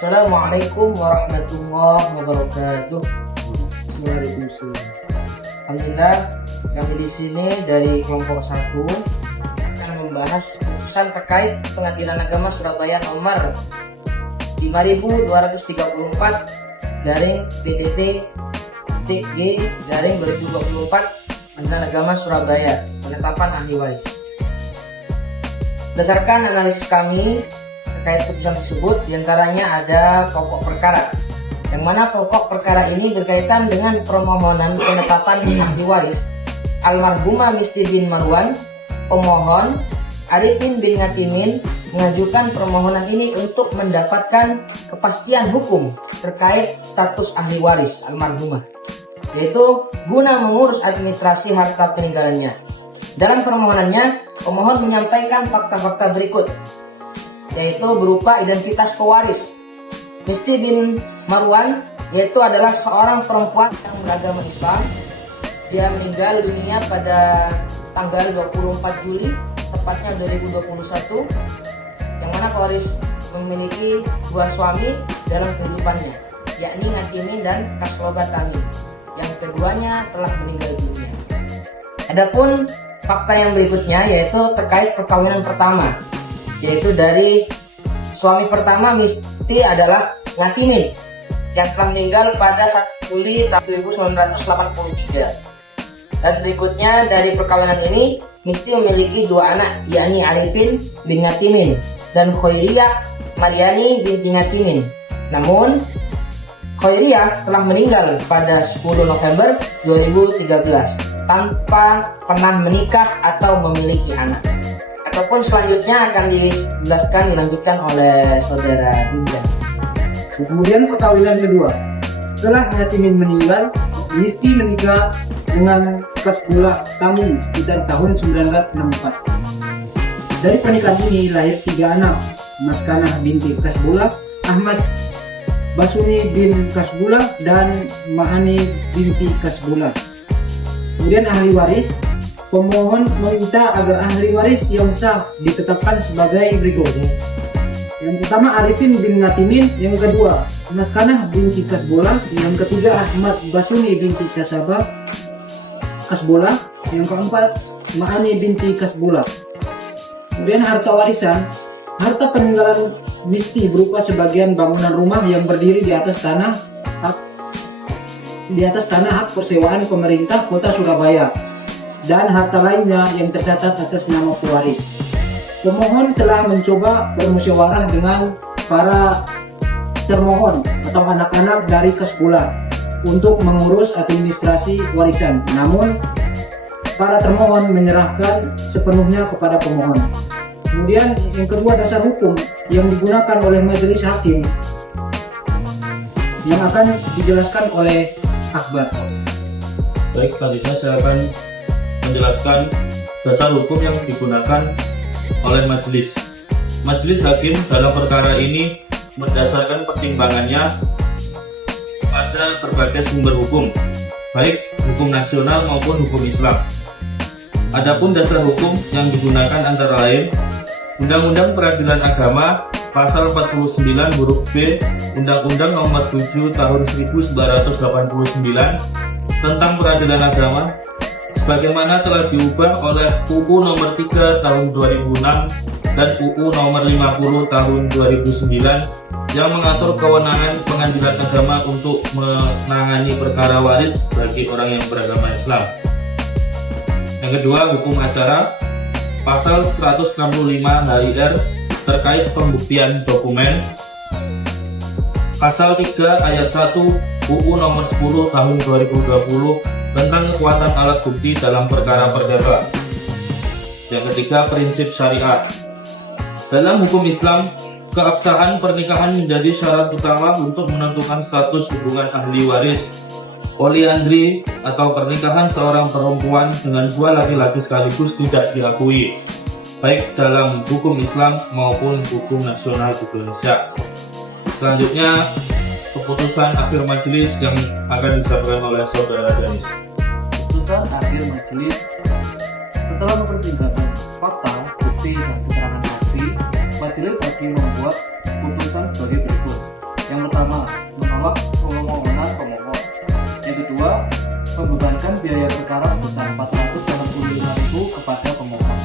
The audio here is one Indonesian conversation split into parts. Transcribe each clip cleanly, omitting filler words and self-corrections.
Assalamualaikum warahmatullahi wabarakatuh. Waalaikumsalam. Alhamdulillah, kami di sini dari kelompok 1 akan membahas putusan terkait Pengadilan Agama Surabaya nomor 5234 garing PTT TG garing 2024 Pengadilan Agama Surabaya penetapan ahli waris. Berdasarkan analisis kami terkait putusan tersebut, diantaranya ada pokok perkara, yang mana pokok perkara ini berkaitan dengan permohonan penetapan ahli waris almarhumah Misti bin Marwan. Pemohon Arifin bin Ngatimin mengajukan permohonan ini untuk mendapatkan kepastian hukum terkait status ahli waris almarhumah, yaitu guna mengurus administrasi harta peninggalannya. Dalam permohonannya, pemohon menyampaikan fakta-fakta berikut, yaitu berupa identitas pewaris. Misti bin Marwan yaitu adalah seorang perempuan yang beragama Islam. Dia meninggal dunia pada tanggal 24 Juli tepatnya 2021, yang mana pewaris memiliki dua suami dalam kehidupannya, yakni Ngatimin dan Kaslobat Tami, yang keduanya telah meninggal dunia. Adapun fakta yang berikutnya yaitu terkait perkawinan pertama, yaitu dari suami pertama Misti adalah Ngatimin yang telah meninggal pada 1 Juli tahun 1983. Dan berikutnya dari perkawinan ini, Misti memiliki dua anak, yakni Arifin bin Ngatimin dan Khairiyah Mariani binti Ngatimin. Namun Khairiyah telah meninggal pada 10 November 2013 tanpa pernah menikah atau memiliki anak. Ataupun selanjutnya akan dilanjutkan oleh saudara Binjang. Kemudian perkawinan kedua, setelah Ngatimin meninggal, Misti menikah dengan Kasbullah Tami sekitar tahun 1964. Dari pernikahan ini lahir 3 anak, Maskanah binti Kasbullah, Ahmad Basuni bin Kasbullah, dan Mahani binti Kasbullah. Kemudian ahli waris, pemohon meminta agar ahli waris yang sah ditetapkan sebagai berikut. Yang pertama Arifin bin Ngatimin, yang kedua Maskanah binti Kasbullah, yang ketiga Ahmad Basuni binti Kasbullah, yang keempat Ma'ani binti Kasbullah. Kemudian harta warisan, harta peninggalan Misti berupa sebagian bangunan rumah yang berdiri di atas tanah hak persewaan pemerintah Kota Surabaya, dan harta lainnya yang tercatat atas nama pewaris. Pemohon telah mencoba bermusyawarah dengan para termohon atau anak-anak dari Kasbullah untuk mengurus administrasi warisan. Namun, para termohon menyerahkan sepenuhnya kepada pemohon. Kemudian yang kedua, dasar hukum yang digunakan oleh majelis hakim yang akan dijelaskan oleh Akbar. Baik, selanjutnya saya akan menjelaskan dasar hukum yang digunakan oleh majelis. Majelis hakim dalam perkara ini berdasarkan pertimbangannya pada berbagai sumber hukum, baik hukum nasional maupun hukum Islam. Adapun dasar hukum yang digunakan antara lain Undang-Undang Peradilan Agama Pasal 49 huruf B Undang-Undang Nomor 7 Tahun 1989 tentang Peradilan Agama, sebagaimana telah diubah oleh UU Nomor 3 Tahun 2006 dan UU Nomor 50 Tahun 2009 yang mengatur kewenangan pengadilan agama untuk menangani perkara waris bagi orang yang beragama Islam. Yang kedua, hukum acara Pasal 165 HIR terkait pembuktian dokumen. Pasal 3 ayat 1 UU Nomor 10 Tahun 2020 tentang kekuatan alat bukti dalam perkara perdata. Yang ketiga, prinsip syariat. Dalam hukum Islam, keabsahan pernikahan menjadi syarat utama untuk menentukan status hubungan ahli waris. Poliandri atau pernikahan seorang perempuan dengan dua laki-laki sekaligus tidak diakui, baik dalam hukum Islam maupun hukum nasional Indonesia. Selanjutnya, keputusan akhir majelis yang akan disampaikan oleh saudara Danis. Keputusan akhir majelis, setelah mempertimbangkan fakta, bukti, dan keterangan saksi, majelis hakim membuat putusan sebagai berikut. menolak permohonan pemohon. Yang kedua, membebankan biaya perkara sebesar 485.000 kepada pemohon.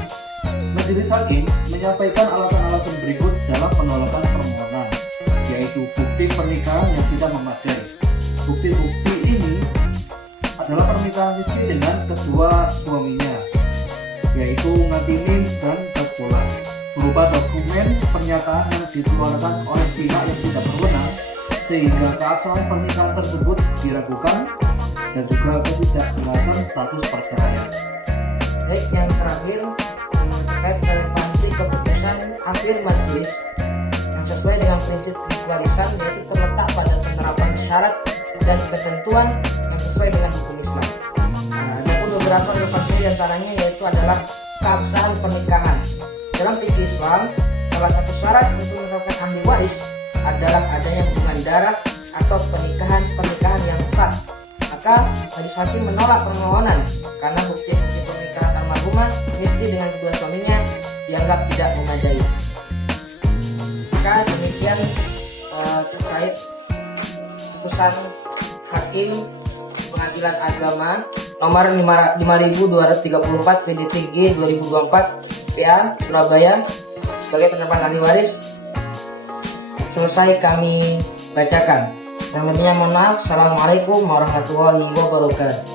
Majelis Hakim menyampaikan alasan-alasan berikut dalam penolakan permohonan, yaitu bukti pernikahan yang tidak memadai. Bukti-bukti ini adalah pernikahan Rizky dengan kedua suaminya, yaitu Ngatini dan Kaspola, berupa dokumen pernyataan yang dikeluarkan oleh pihak yang tidak berwenang, sehingga keabsahan pernikahan tersebut diragukan, dan juga ketidakjelasan status perceraian. Baik, yang terakhir terkait relevansi keputusan akhir majelis yang sesuai dengan prinsip warisan, yaitu terletak pada penerapan syarat dan ketentuan yang sesuai dengan hukum Islam. Ada pun beberapa relevansi diantaranya yaitu adalah keabsahan pernikahan. Dalam fikih Islam, salah satu syarat untuk menerapkan ahli waris adalah adanya hubungan darah atau pernikahan yang sah. Maka majelis hakim menolak permohonan karena bukti-bukti pernikahan almarhumah Rizky dengan kedua suaminya dianggap tidak memadai. Maka demikian terkait putusan hakim pengadilan agama nomor 5234 PDTG 2024 PA Surabaya sebagai penerapan ahli waris selesai kami bacakan. Yang lebihnya mohon maaf. Assalamualaikum warahmatullahi wabarakatuh.